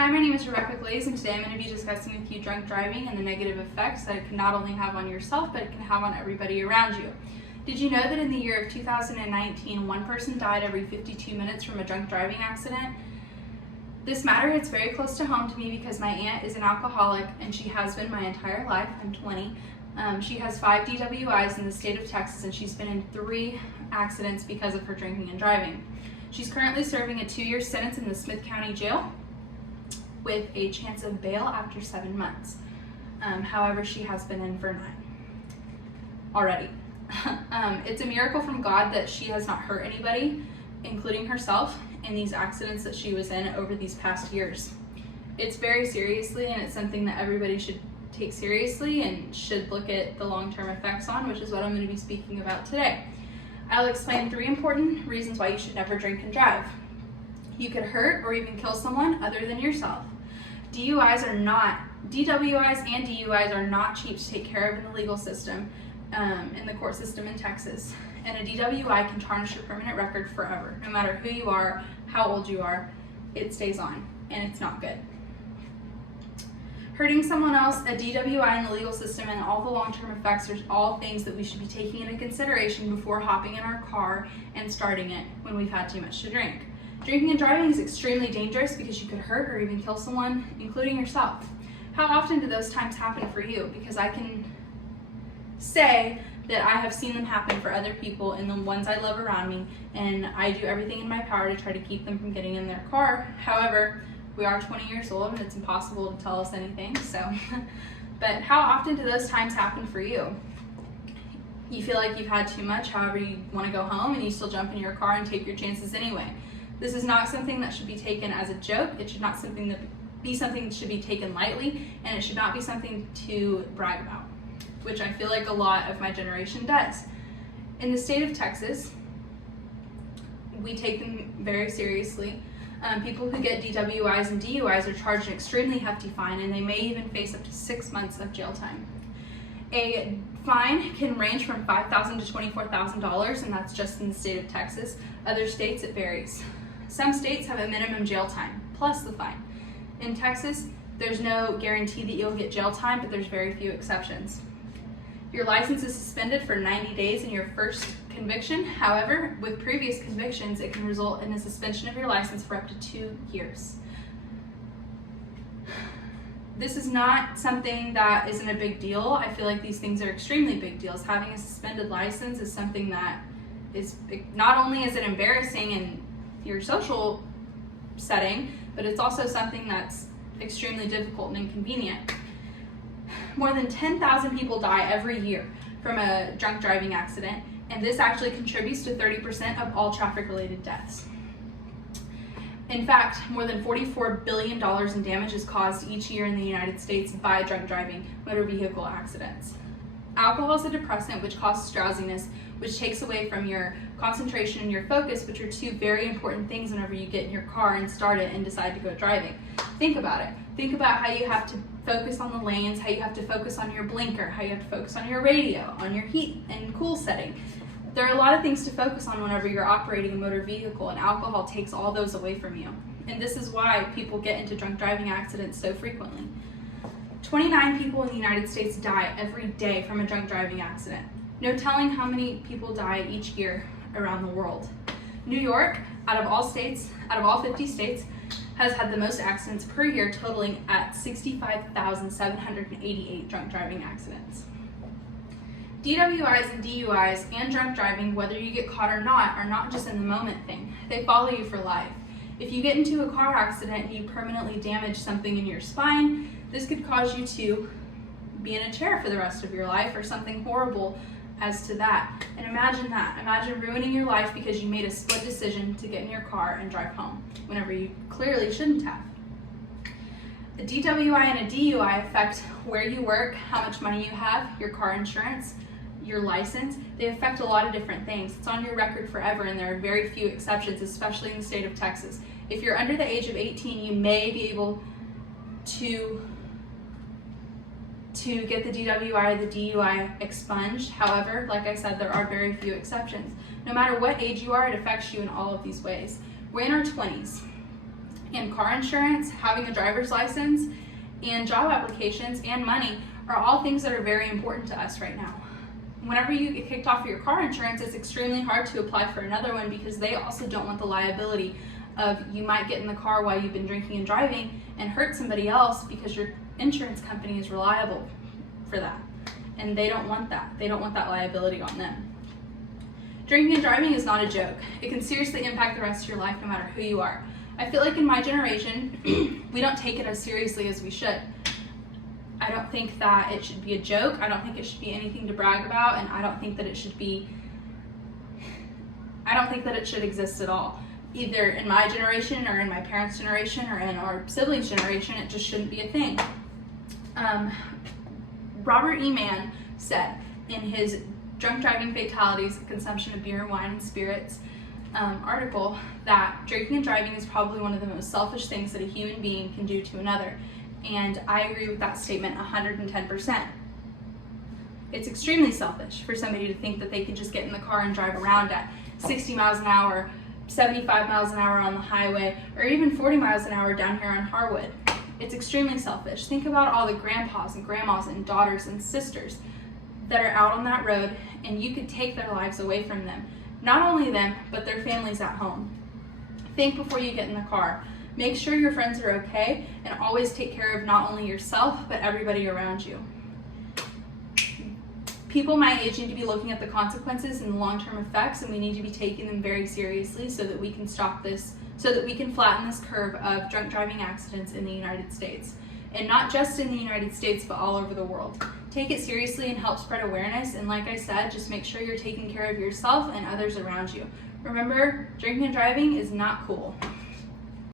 Hi, my name is Rebecca Glaze, and today I'm going to be discussing with you drunk driving and the negative effects that it can not only have on yourself, but it can have on everybody around you. Did you know that in the year of 2019, one person died every 52 minutes from a drunk driving accident? This matter hits very close to home to me because my aunt is an alcoholic, and she has been my entire life. I'm 20. She has 5 DWIs in the state of Texas, and she's been in 3 accidents because of her drinking and driving. She's currently serving a 2-year sentence in the Smith County Jail with a chance of bail after 7 months. However, she has been in for 9 already. It's a miracle from God that she has not hurt anybody, including herself, in these accidents that she was in over these past years. It's very seriously, and it's something that everybody should take seriously and should look at the long-term effects on, which is what I'm going to be speaking about today. I'll explain 3 important reasons why you should never drink and drive. You could hurt or even kill someone other than yourself. DWIs and DUIs are not cheap to take care of in the legal system, in the court system in Texas. And a DWI can tarnish your permanent record forever. No matter who you are, how old you are, it stays on, and it's not good. Hurting someone else, a DWI in the legal system, and all the long-term effects are all things that we should be taking into consideration before hopping in our car and starting it when we've had too much to drink. Drinking and driving is extremely dangerous because you could hurt or even kill someone, including yourself. How often do those times happen for you? Because I can say that I have seen them happen for other people and the ones I love around me, and I do everything in my power to try to keep them from getting in their car. However, we are 20 years old and it's impossible to tell us anything, but how often do those times happen for you? You feel like you've had too much, however you want to go home, and you still jump in your car and take your chances anyway. This is not something that should be taken as a joke. It should not be something that should be taken lightly, and it should not be something to brag about, which I feel like a lot of my generation does. In the state of Texas, we take them very seriously. People who get DWIs and DUIs are charged an extremely hefty fine, and they may even face up to 6 months of jail time. A fine can range from $5,000 to $24,000, and that's just in the state of Texas. Other states, it varies. Some states have a minimum jail time, plus the fine. In Texas, there's no guarantee that you'll get jail time, but there's very few exceptions. Your license is suspended for 90 days in your first conviction. However, with previous convictions, it can result in a suspension of your license for up to 2 years. This is not something that isn't a big deal. I feel like these things are extremely big deals. Having a suspended license is something that is, not only is it embarrassing in your social setting, but it's also something that's extremely difficult and inconvenient. More than 10,000 people die every year from a drunk driving accident, and this actually contributes to 30% of all traffic-related deaths. In fact, more than $44 billion in damage is caused each year in the United States by drunk driving motor vehicle accidents. Alcohol is a depressant which causes drowsiness, which takes away from your concentration and your focus, which are 2 very important things whenever you get in your car and start it and decide to go driving. Think about it. Think about how you have to focus on the lanes, how you have to focus on your blinker, how you have to focus on your radio, on your heat and cool setting. There are a lot of things to focus on whenever you're operating a motor vehicle, and alcohol takes all those away from you. And this is why people get into drunk driving accidents so frequently. 29 people in the United States die every day from a drunk driving accident. No telling how many people die each year around the world. New York, out of all 50 states, has had the most accidents per year, totaling at 65,788 drunk driving accidents. DWIs and DUIs and drunk driving, whether you get caught or not, are not just in the moment thing. They follow you for life. If you get into a car accident and you permanently damage something in your spine, this could cause you to be in a chair for the rest of your life, or something horrible as to that. And imagine that. Imagine ruining your life because you made a split decision to get in your car and drive home, whenever you clearly shouldn't have. A DWI and a DUI affect where you work, how much money you have, your car insurance, your license. They affect a lot of different things. It's on your record forever, and there are very few exceptions, especially in the state of Texas. If you're under the age of 18, you may be able to get the DWI or the DUI expunged. However, like I said, there are very few exceptions. No matter what age you are, it affects you in all of these ways. We're in our 20s. and car insurance, having a driver's license, and job applications, and money are all things that are very important to us right now. Whenever you get kicked off of your car insurance, it's extremely hard to apply for another one because they also don't want the liability of you might get in the car while you've been drinking and driving and hurt somebody else because your insurance company is reliable for that. And they don't want that. They don't want that liability on them. Drinking and driving is not a joke. It can seriously impact the rest of your life no matter who you are. I feel like in my generation, we don't take it as seriously as we should. I don't think that it should be a joke. I don't think it should be anything to brag about, and I don't think that it should exist at all. Either in my generation or in my parents' generation or in our siblings' generation, it just shouldn't be a thing. Robert E. Mann said in his Drunk Driving Fatalities, Consumption of Beer, Wine, and Spirits article that drinking and driving is probably one of the most selfish things that a human being can do to another. And I agree with that statement 110%. It's extremely selfish for somebody to think that they can just get in the car and drive around at 60 miles an hour, 75 miles an hour on the highway, or even 40 miles an hour down here on Harwood. It's extremely selfish. Think about all the grandpas and grandmas and daughters and sisters that are out on that road, and you could take their lives away from them. Not only them, but their families at home. Think before you get in the car. Make sure your friends are okay, and always take care of not only yourself, but everybody around you. People my age need to be looking at the consequences and the long-term effects, and we need to be taking them very seriously so that we can stop this, so that we can flatten this curve of drunk driving accidents in the United States. And not just in the United States, but all over the world. Take it seriously and help spread awareness, and like I said, just make sure you're taking care of yourself and others around you. Remember, drinking and driving is not cool.